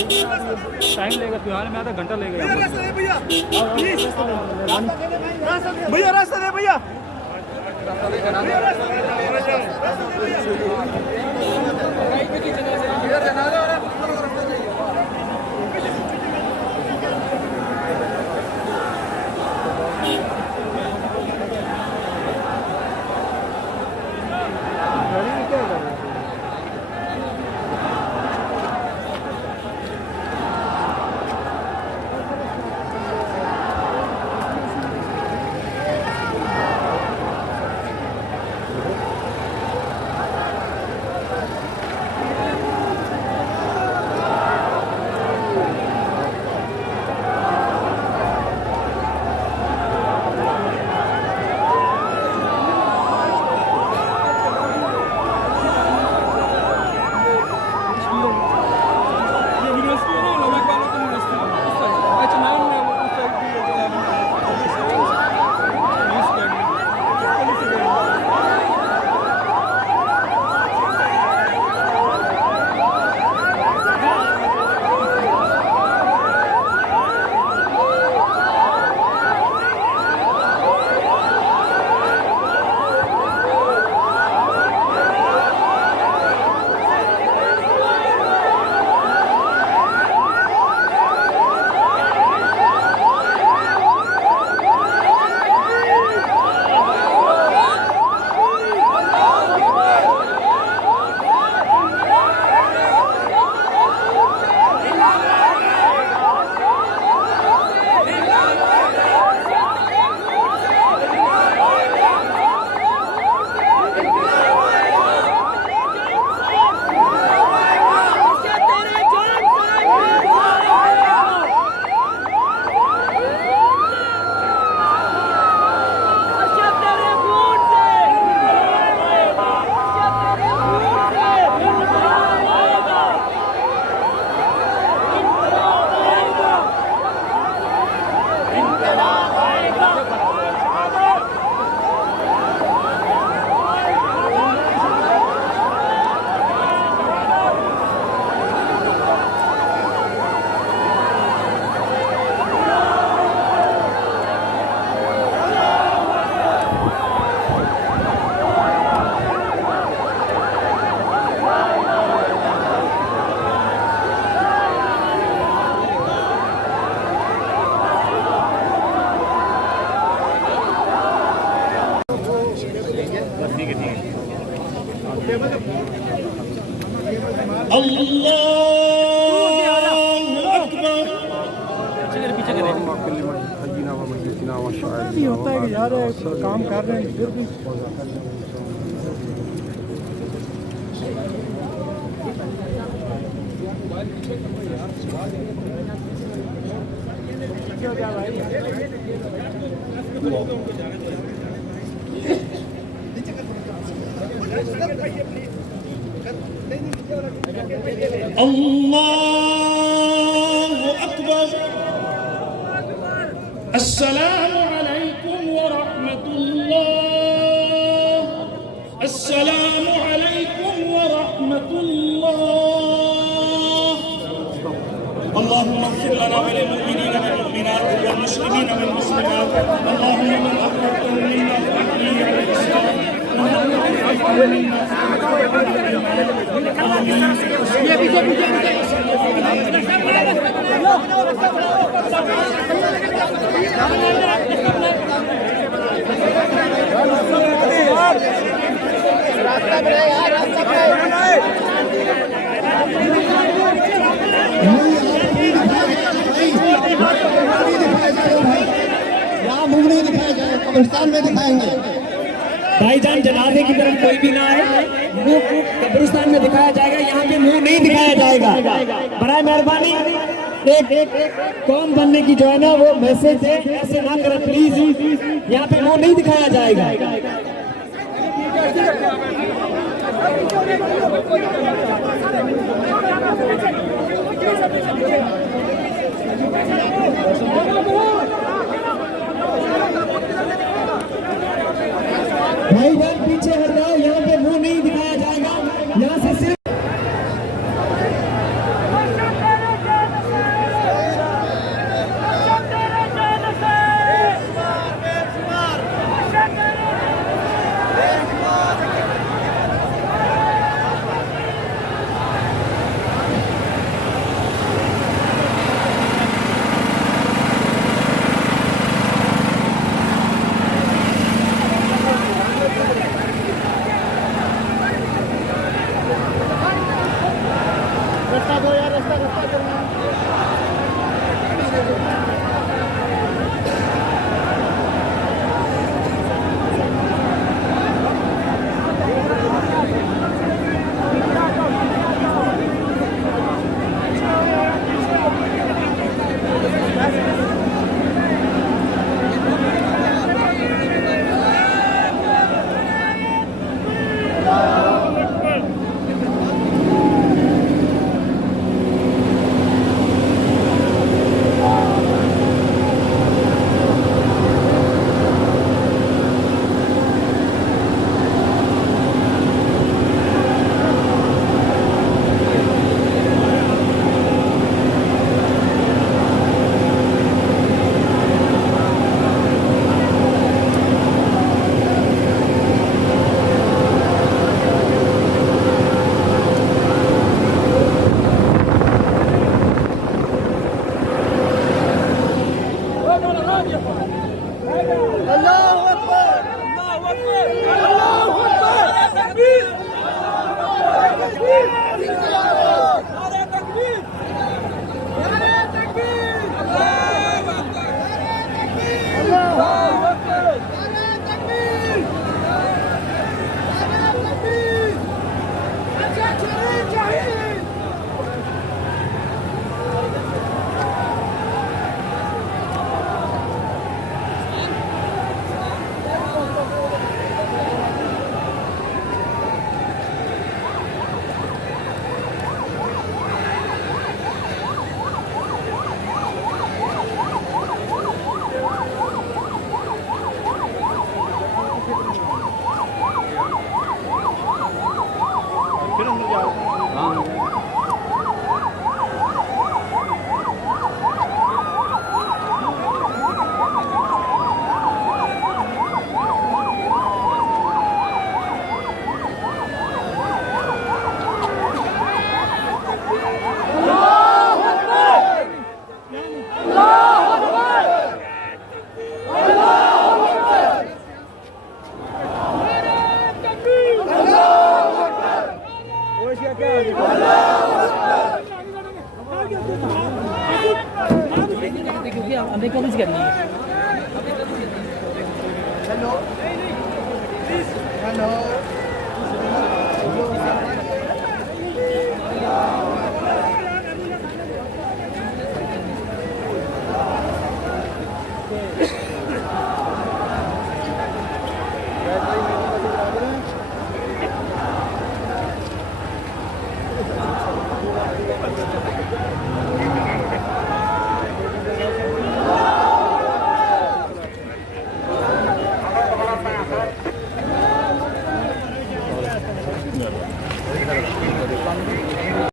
Time लेगा त्योहार में, आधा घंटा लेगा भैया रास्ता दे भैया। भी होता है कि यार काम कर रहे हैं फिर भी अल्लाहु अकबर। अस्सलामु अलैकुम व रहमतुल्लाह। अस्सलामु अलैकुम व रहमतुल्लाह। अल्लाहुम्मा इग़फिर लना व लिल मुमिनीना वल मुमिनात वल मुस्लिमीना वल मुस्लिमात। अल्लाहुम्मा मन अक़ररतहु मिन्ना फ़अक़िहि अल इस्लाम। यहाँ मुंह नहीं दिखाया जाए, कब्रिस्तान में दिखाएंगे। भाईजान जनाजे की तरफ कोई भी ना आए, मुंह कब्रिस्तान में दिखाया जाएगा, यहाँ पे मुंह नहीं दिखाया जाएगा। बराए मेहरबानी एक कौन बनने की जो है ना वो मैसेज है, ऐसे ना करें प्लीज। यहाँ पे मुंह नहीं दिखाया जाएगा। भाईजान पीछे हट जाओ, यहाँ पे मुंह नहीं दिखाया जाएगा। यहाँ से सिर्फ क्योंकि अमेरिका नहीं करनी है।